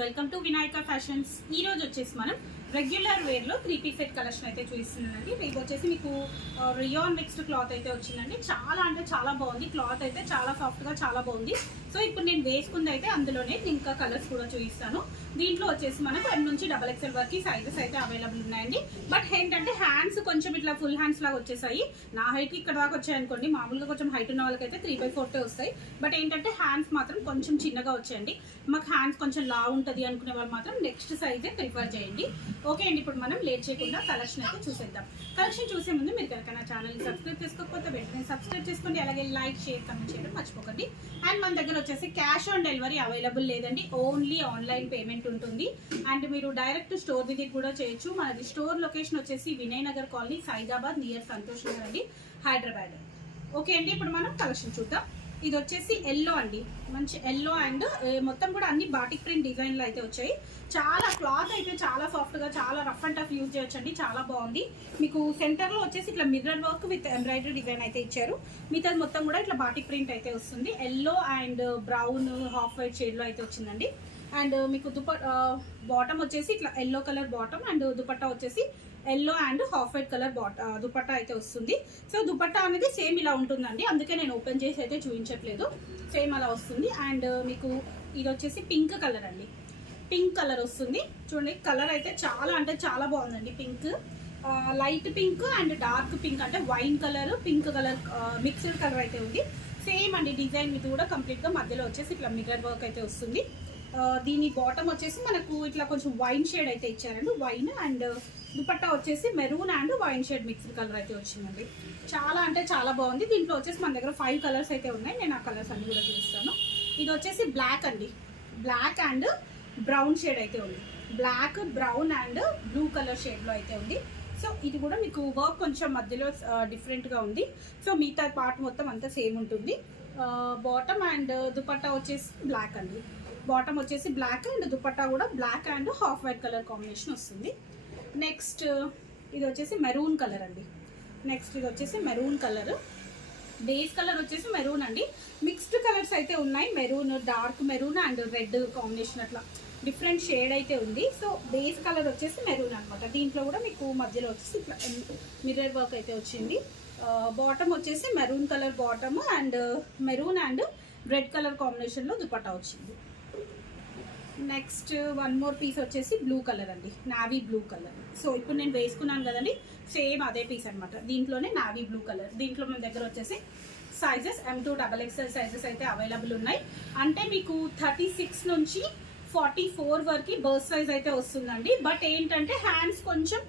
Welcome to Vinayaka fashions. ఈ రోజు వచ్చేసి మనం రెగ్యులర్ వేర్ లో 3 పీస్ సెట్ కలెక్షన్ అయితే చూపిస్తున్నానండి. ఇది వచ్చేసి మీకు రియాన్ మిక్స్డ్ క్లాత్ అయితే వచ్చిందండి. చాలా అంటే చాలా బాగుంది. క్లాత్ అయితే చాలా సాఫ్ట్ గా చాలా బాగుంది. సో ఇప్పుడు నేను వేసుకుంది అయితే అందులోనే ఇంకా కలర్స్ కూడా చూపిస్తాను. దీంట్లో వచ్చేసి మనకు M నుంచి XXL వరకు సైజెస్ అయితే అవైలబుల్ ఉన్నాయండి. బట్ ఏంటంటే హ్యాండ్స్ కొంచెం ఇట్లా ఫుల్ హ్యాండ్స్ లాగా వచ్చేసాయి. నా హైట్ ఇక్కడ దాకా వచ్చాయి అనుకోండి. మామూలుగా కొంచెం హైట్ ఉన్న వాళ్ళకైతే 3/4 వస్తాయి. బట్ ఏంటంటే హ్యాండ్స్ మాత్రం కొంచెం చిన్నగా వచ్చాయండి. మాకు హ్యాండ్స్ కొంచెం లా ఉంటుంది అనుకునే వాళ్ళు మాత్రం నెక్స్ట్ సైజే ప్రిఫర్ చేయండి. ఓకే అండి, ఇప్పుడు మనం లేట్ చేయకుండా కలెక్షన్ అయితే చూసేద్దాం. కలెక్షన్ చూసే ముందు మీరు కనుక నా ఛానల్ని సబ్స్క్రైబ్ చేసుకోకపోతే వెంటనే సబ్స్క్రైబ్ చేసుకోండి. అలాగే లైక్, షేర్, కమెంట్ చేయడం మర్చిపోకండి. అండ్ మన దగ్గర వచ్చేసి క్యాష్ ఆన్ డెలివరీ అవైలబుల్ లేదండి. ఓన్లీ ఆన్లైన్ పేమెంట్ ఉంటుంది. అండ్ మీరు డైరెక్ట్ స్టోర్ విజిట్ కూడా చేయొచ్చు. మనది స్టోర్ లొకేషన్ వచ్చేసి వినయ్ నగర్ కాలనీ, సైదాబాద్, నియర్ సంతోష్ నగర్ అండి, హైదరాబాద్. ఓకే అండి, ఇప్పుడు మనం కలెక్షన్ చూద్దాం. ఇది వచ్చేసి ఎల్లో అండి, మంచి ఎల్లో అండ్ మొత్తం కూడా అన్ని బాటిక్ ప్రింట్ డిజైన్లు అయితే వచ్చాయి. చాలా క్లాత్ అయితే చాలా సాఫ్ట్గా, చాలా రఫ్ అండ్ టఫ్ యూజ్ చేయొచ్చండి. చాలా బాగుంది. మీకు సెంటర్లో వచ్చేసి ఇట్లా mirror work with embroidery design అయితే ఇచ్చారు. మిగతా మొత్తం కూడా ఇట్లా బాటిక్ ప్రింట్ అయితే వస్తుంది. Yellow and brown half white షేడ్లో అయితే వచ్చిందండి. అండ్ మీకు బాటమ్ వచ్చేసి ఇట్లా yellow colour bottom and dupatta వచ్చేసి yellow and half white colour dupatta అయితే వస్తుంది. సో దుపట్టా అనేది సేమ్ ఇలా ఉంటుందండి, అందుకే నేను ఓపెన్ చేసి అయితే చూపించట్లేదు. సేమ్ అలా వస్తుంది. అండ్ మీకు ఇది వచ్చేసి పింక్ కలర్ అండి, పింక్ కలర్ వస్తుంది. చూడండి, కలర్ అయితే చాలా అంటే చాలా బాగుందండి. Pink, light pink and dark pink, అంటే wine colour pink colour mixed colour అయితే ఉంది. సేమ్ అండి డిజైన్ మీద కూడా కంప్లీట్గా మధ్యలో వచ్చేసి ఇట్లా మిర్రర్ వర్క్ అయితే వస్తుంది. దీని బాటమ్ వచ్చేసి మనకు ఇట్లా కొంచెం వైన్ షేడ్ అయితే ఇచ్చారండి, వైన్. అండ్ దుపట్టా వచ్చేసి maroon and wine shade mixed colour అయితే వచ్చిందండి. చాలా అంటే చాలా బాగుంది. దీంట్లో వచ్చేసి మన దగ్గర 5 కలర్స్ అయితే ఉన్నాయి. నేను ఆ కలర్స్ అన్ని కూడా చూపిస్తాను. ఇది వచ్చేసి బ్లాక్ అండి, బ్లాక్ అండ్ బ్రౌన్ షేడ్ అయితే ఉంది. Black, brown and blue colour షేడ్లో అయితే ఉంది. సో ఇది కూడా మీకు వర్క్ కొంచెం మధ్యలో డిఫరెంట్గా ఉంది. సో మిగతా పార్ట్ మొత్తం అంతా సేమ్ ఉంటుంది. బాటమ్ అండ్ దుపట్టా వచ్చేసి బ్లాక్ అండి, బాటమ్ వచ్చేసి బ్లాక్ అండ్ దుపట్టా కూడా black and half white colour combination వస్తుంది. నెక్స్ట్ ఇది వచ్చేసి మెరూన్ కలర్ అండి. నెక్స్ట్ ఇది వచ్చేసి మెరూన్ కలర్, బేస్ కలర్ వచ్చేసి మెరూన్ అండి. మిక్స్డ్ కలర్స్ అయితే ఉన్నాయి. Maroon, dark maroon and red combination, అట్లా డిఫరెంట్ షేడ్ అయితే ఉంది. సో బేస్ కలర్ వచ్చేసి మెరూన్ అనమాట. దీంట్లో కూడా మీకు మధ్యలో వచ్చేసి ఇట్లా మిర్రర్ వర్క్ అయితే వచ్చింది. బాటమ్ వచ్చేసి maroon colour bottom and maroon and red colour కాంబినేషన్లో దుపట్టా వచ్చింది. నెక్స్ట్ వన్ మోర్ పీస్ వచ్చేసి బ్లూ కలర్ అండి, నావీ బ్లూ కలర్. సో ఇప్పుడు నేను వేసుకున్నాను కదండి, సేమ్ అదే పీస్ అనమాట. దీంట్లోనే నావీ బ్లూ కలర్. దీంట్లో మన దగ్గర వచ్చేసి sizes M to XXL sizes అయితే అవైలబుల్ ఉన్నాయి. అంటే మీకు 36 నుంచి 44 వరకు బర్త్ సైజ్ అయితే వస్తుందండి. బట్ ఏంటంటే హ్యాండ్స్ కొంచెం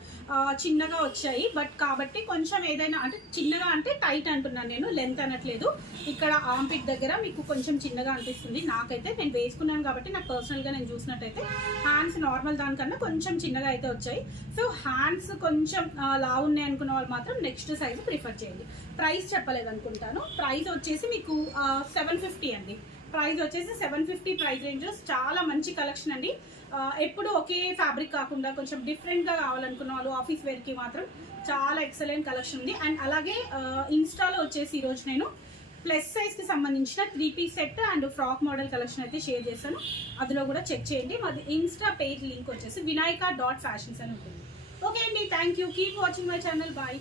చిన్నగా వచ్చాయి. బట్ కాబట్టి కొంచెం ఏదైనా అంటే చిన్నగా అంటే టైట్ అంటున్నాను నేను, లెంత్ అనట్లేదు. ఇక్కడ ఆర్మ్పిట్ దగ్గర మీకు కొంచెం చిన్నగా అనిపిస్తుంది. నాకైతే నేను వేసుకున్నాను కాబట్టి నాకు పర్సనల్గా నేను చూసినట్టయితే హ్యాండ్స్ నార్మల్ దానికన్నా కొంచెం చిన్నగా అయితే వచ్చాయి. సో హ్యాండ్స్ కొంచెం లా ఉన్నాయి అనుకున్న వాళ్ళు మాత్రం నెక్స్ట్ సైజ్ ప్రిఫర్ చేయండి. ప్రైస్ చెప్పలేదు అనుకుంటాను. ప్రైస్ వచ్చేసి మీకు 750 అండి. ప్రైస్ వచ్చేసి 750 ప్రైస్ రేంజెస్. చాలా మంచి కలెక్షన్ అండి. ఎప్పుడు ఒకే ఫ్యాబ్రిక్ కాకుండా కొంచెం డిఫరెంట్గా కావాలనుకున్న వాళ్ళు ఆఫీస్ వేర్కి మాత్రం చాలా ఎక్సలెంట్ కలెక్షన్ ఉంది. అండ్ అలాగే ఇన్స్టాలో వచ్చేసి ఈరోజు నేను ప్లస్ సైజ్కి సంబంధించిన 3 piece set and frock model collection అయితే షేర్ చేస్తాను. అందులో కూడా చెక్ చేయండి. మాది ఇన్స్టా పేజ్ లింక్ వచ్చేసి vinayaka.fashions అని ఉంటుంది. ఓకే అండి, thank you. Keep watching my channel. Bye.